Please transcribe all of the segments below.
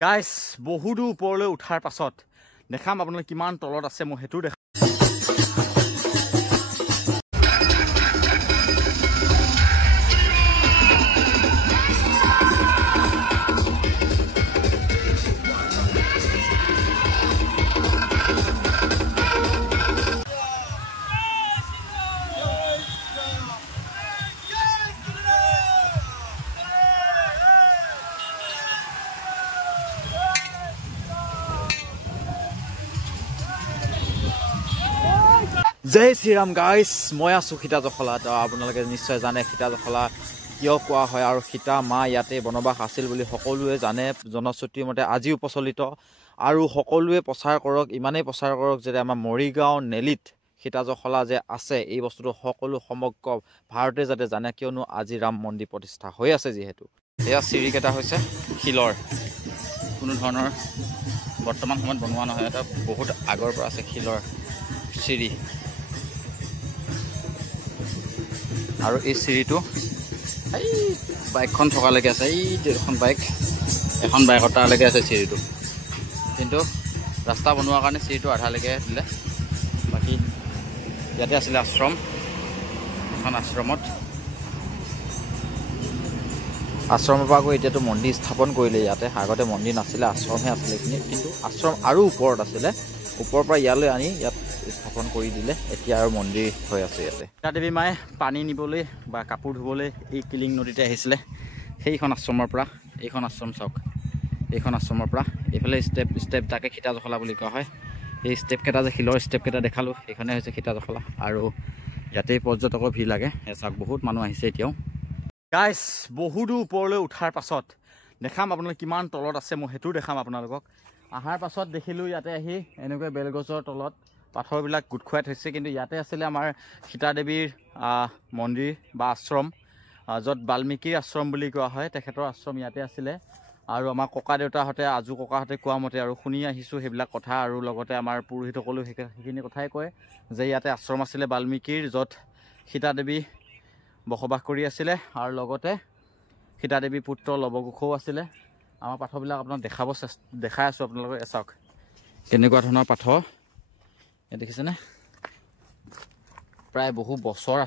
Guys বহুদূৰ ওপৰলৈ উঠাৰ পাছত দেখাম আপোনালোকে কিমান তলত আছে মই হেতু দেখাম জয় শ্ৰীৰাম গাইস মই আছো সীতা জখলাত আপোনালোকে নিশ্চয় জানে সীতা জখলা কিয় কোৱা হয় আৰু সীতা মা ইয়াতে বনবাস আছিল বুলি সকলোৱে জানে জনশ্ৰুতিৰ মতে আজিও প্ৰচলিত আৰু সকলোৱে প্ৰচাৰ কৰক ইমানেই প্ৰচাৰ কৰক যে আমাৰ মৰিগাঁও নেলিত সীতা জখলা যে আছে এই বস্তুটো সকলো সমগ্ৰ ভাৰতে যাতে জানে কিয়নো আজি ৰাম মন্দিৰ প্ৰতিষ্ঠা হৈ আছে যিহেতু এয়া চিৰিকেইটা হৈছে শিলৰ কোনো ধৰণৰ বৰ্তমান সময়ত বনোৱা নহয় এটা বহুত আগৰ পৰা আছে শিলৰ চিৰি আৰু এই চিৰিটো এই বাইকখন থকালৈকে আছে এই এখন বাইকত তালৈকে আছে চিৰিটো কিন্তু ৰাস্তা বনোৱাৰ কাৰণে চিৰিটো আধালৈকে দিলে বাকী ইয়াতে আছিলে আশ্ৰম এখন আশ্ৰমৰ পৰা গৈ এতিয়াতো মন্দিৰ স্থাপন কৰিলে ইয়াতে আগতে মন্দিৰ নাছিলে আশ্ৰমহে আছিলে এইখিনি কিন্তু আশ্ৰম আৰু ওপৰত আছিলে ওপৰৰ পৰা ইয়ালৈ আনি ইয়াত স্থাপন কৰি দিলে এতিয়া আৰু মন্দিৰ হৈ আছে ইয়াতে সীতা দেৱী মায়ে পানী নিবলৈ বা কাপোৰ ধুবলৈ এই কিলিং নদীতে আহিছিলে সেইখন আশ্ৰমৰ পৰা এইখন আশ্ৰম চাওক এইখন আশ্ৰমৰ পৰা এইফালে ষ্টেপ তাকে সীতা জখলা বুলি কোৱা হয় এই ষ্টেপকেইটা যে শিলৰ ষ্টেপকেইটা দেখালোঁ সেইখনে হৈছে সীতা জখলা আৰু ইয়াতেই পৰ্যটকৰ ভিৰ লাগে চাওক বহুত মানুহ আহিছে এতিয়াও গাইস বহুদূৰ ওপৰলৈ উঠাৰ পাছত দেখাম আপোনালোকে কিমান তলত আছে মই হেতু দেখাম আপোনালোকক আহাৰ পাছত দেখিলোঁ ইয়াতে আহি এনেকৈ বেলগছৰ তলত পাথৰবিলাক গোট খুৱাই থৈছে কিন্তু ইয়াতে আছিলে আমাৰ সীতা দেৱীৰ মন্দিৰ বা আশ্ৰম য'ত বাল্মীকিৰ আশ্ৰম বুলি কোৱা হয় তেখেতৰ আশ্ৰম ইয়াতে আছিলে আৰু আমাৰ ককা দেউতাহঁতে আজু ককাহঁতে কোৱা মতে আৰু শুনি আহিছোঁ সেইবিলাক কথা আৰু লগতে আমাৰ পুৰোহিতসকলেও সেইখিনি কথাই কয় যে ইয়াতে আশ্ৰম আছিলে বাল্মীকিৰ য'ত সীতা দেৱী বসবাস কৰি আছিলে আৰু লগতে সীতা দেৱীৰ পুত্ৰ লৱকুশও আছিলে আমাৰ পাথৰবিলাক আপোনাক দেখাই আছোঁ আপোনালোকে চাওক কেনেকুৱা ধৰণৰ পাথৰ ইয়াত দেখিছেনে প্ৰায় বহু বছৰ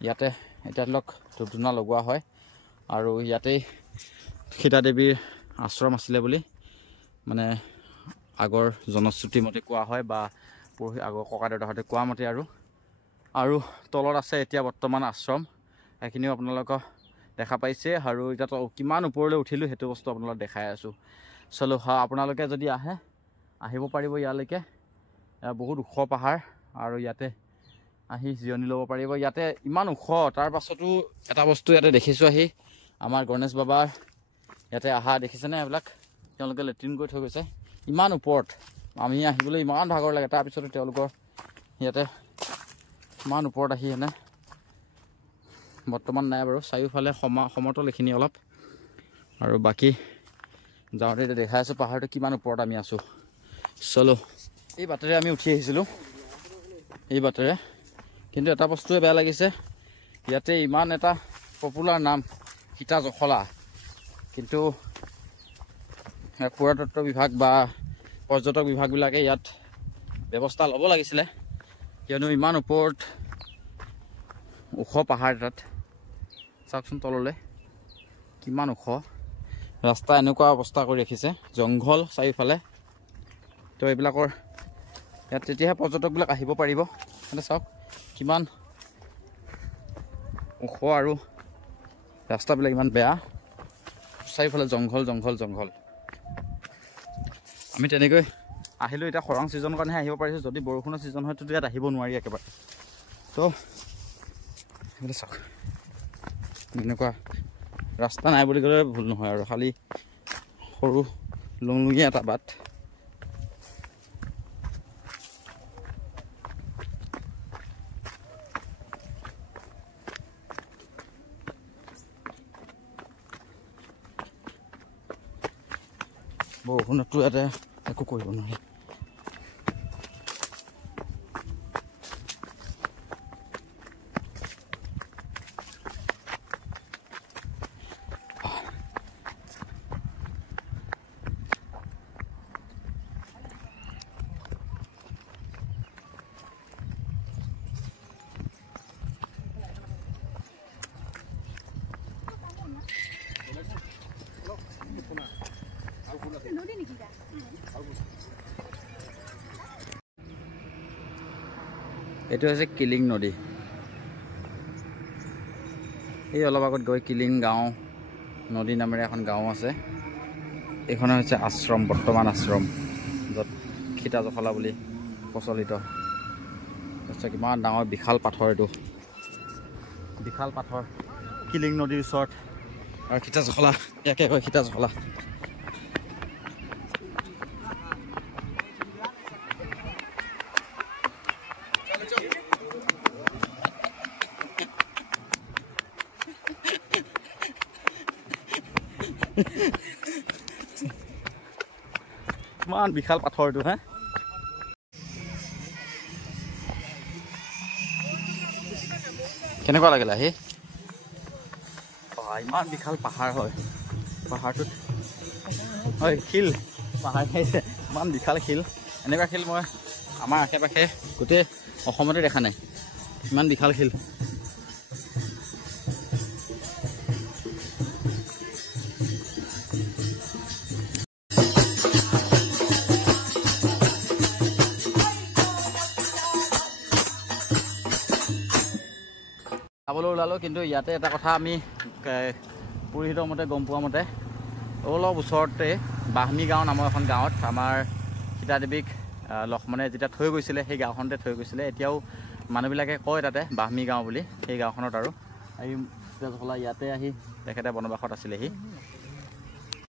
ইয়াতে এতিয়া ধৰক ধূপ ধূনা লগোৱা হয় আৰু ইয়াতেই সীতা দেৱীৰ আশ্ৰম আছিলে বুলি মানে আগৰ জনশ্ৰুতি মতে কোৱা হয় বা আগৰ ককা দেউতাহঁতে কোৱা মতে আৰু তলত আছে এতিয়া বৰ্তমান আশ্ৰম সেইখিনিও আপোনালোকক দেখা পাইছে আৰু এতিয়া কিমান ওপৰলৈ উঠিলোঁ সেইটো বস্তু আপোনালোকক দেখাই আছোঁ চলো আপোনালোকে যদি আহিব পাৰিব ইয়ালৈকে বহুত ওখ পাহাৰ আৰু ইয়াতে আহি জিৰণি ল'ব পাৰিব ইয়াতে ইমান ওখ তাৰ পাছতো এটা বস্তু ইয়াতে দেখিছোঁ আহি আমাৰ গণেশ বাবাৰ ইয়াতে দেখিছেনে এইবিলাক তেওঁলোকে লেট্ৰিন কৰি থৈ গৈছে ইমান ওপৰত আমি আহিবলৈ ইমান ভাগৰ লাগে তাৰপিছতো তেওঁলোকৰ ইয়াতে ইমান ওপৰত আহি বৰ্তমান নাই বাৰু চাৰিওফালে সমতল এইখিনি অলপ আৰু বাকী যাওঁতে এতিয়া দেখাই আছোঁ পাহাৰটো কিমান ওপৰত আমি আছোঁ চলো এই বাটেৰে আমি উঠি আহিছিলোঁ এই বাটেৰে কিন্তু এটা বস্তুৱে বেয়া লাগিছে ইয়াতে ইমান এটা পপুলাৰ নাম সীতা জখলা কিন্তু পুৰাতত্ব বিভাগ বা পৰ্যটক বিভাগবিলাকে ইয়াত ব্যৱস্থা ল'ব লাগিছিলে কিয়নো ইমান ওপৰত ওখ পাহাৰ এটাত চাওকচোন তললৈ কিমান ওখ ৰাস্তা এনেকুৱা অৱস্থা কৰি ৰাখিছে জংঘল চাৰিওফালে তো এইবিলাকৰ ইয়াত তেতিয়াহে পৰ্যটকবিলাক আহিব পাৰিব মানে চাওক কিমান ওখ আৰু ৰাস্তাবিলাক ইমান বেয়া চাৰিওফালে জংঘল আমি তেনেকৈ আহিলোঁ এতিয়া খৰাং ছিজনৰ কাৰণেহে আহিব পাৰিছোঁ যদি বৰষুণৰ ছিজন হয় তেতিয়া ইয়াত আহিব নোৱাৰি একেবাৰে তো চাওক এনেকুৱা ৰাস্তা নাই বুলি ক'লে ভুল নহয় আৰু খালি সৰু লুংলুঙীয়া এটা বাট বৰষুণতো ইয়াতে একো কৰিব নোৱাৰি এইটো হৈছে কিলিং নদী। এই অলপ আগত গৈ কিলিং গাঁও নদী নামেৰে এখন গাঁও আছে। এইখনে হৈছে আশ্ৰম, বৰ্তমান আশ্ৰম, য'ত সীতা জখলা বুলি প্ৰচলিত। কিমান ডাঙৰ বিশাল পাথৰ, এইটো বিশাল পাথৰ কিলিং নদীৰ ওচৰত। আৰু সীতা জখলা, ইয়াকে কয় সীতা জখলা। কিমান বিশাল পাথৰ এইটো, হে কেনেকুৱা লাগিলে আহি? ইমান বিশাল পাহাৰ হয়, পাহাৰটোত হয় শিল, পাহাৰ খাইছে ইমান বিশাল শিল। এনেকুৱা শিল মই আমাৰ আশে পাশে গোটেই অসমতে দেখা নাই, ইমান বিশাল শিল। চাবলৈ ওলালোঁ, কিন্তু ইয়াতে এটা কথা আমি পুৰোহিতৰ মতে গম পোৱা মতে অলপ ওচৰতে বাহনী গাঁও নামৰ এখন গাঁৱত আমাৰ সীতাদেৱীক লক্ষ্মণে যেতিয়া থৈ গৈছিলে, সেই গাঁওখনতে থৈ গৈছিলে। এতিয়াও মানুহবিলাকে কয় তাতে বাহনী গাঁও বুলি, সেই গাঁওখনত। আৰু এই সীতা জখলা ইয়াতে আহি তেখেতে বনবাসত আছিলেহি।